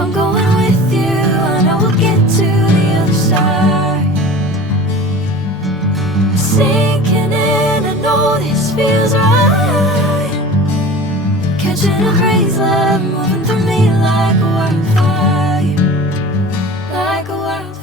I'm going with you, I know we'll get to the other side. Sinking in, I know this feels right. Catching a crazy love, moving through me like a wildfire, like a wildfire.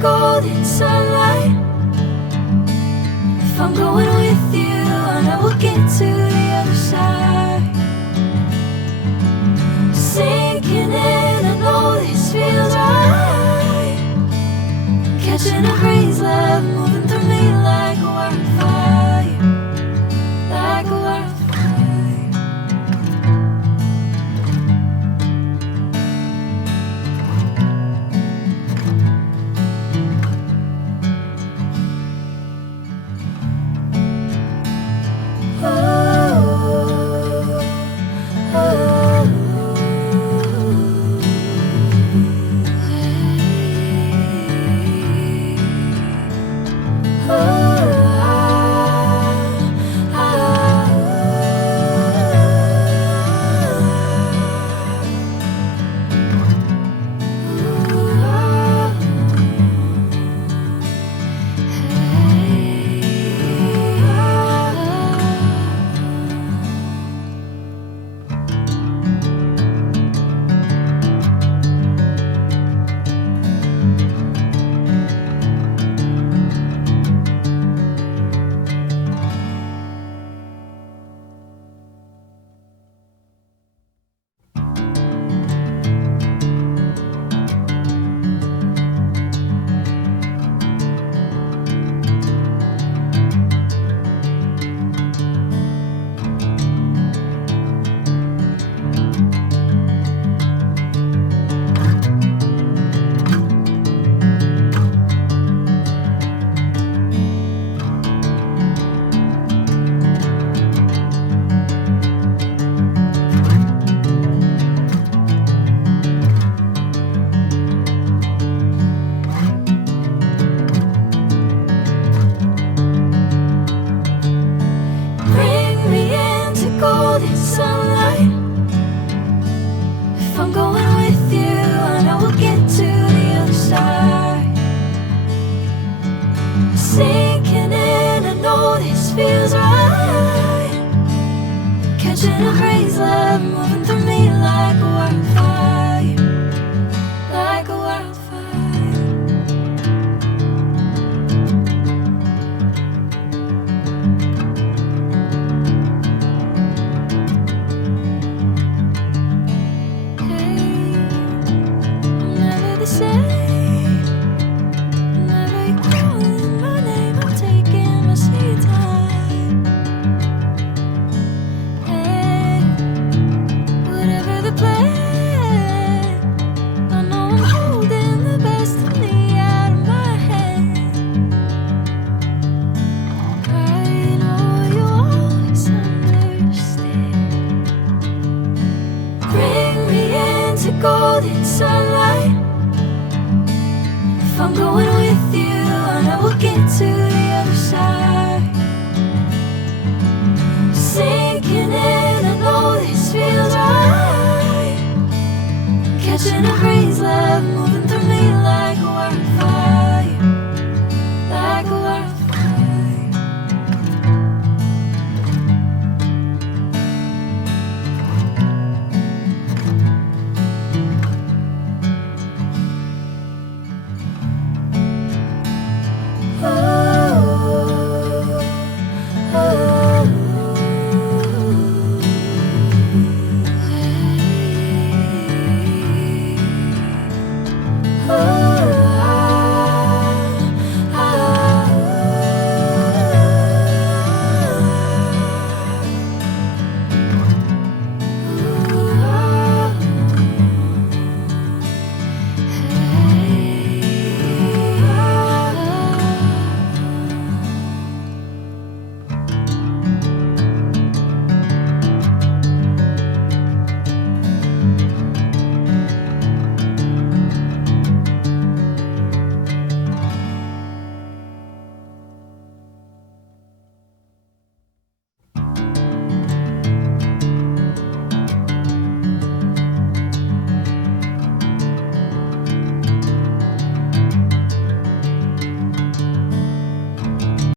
Golden sunlight. If I'm going with you, I know we'll get to the other side. Sinking in, I know this feels right. Catching a crazy love, moving through me like a wildfire, like a wildfire. Golden sunlight. If I'm going with you, I know we'll get to the other side. Sinking in, I know this feels right. Catching a crazy love,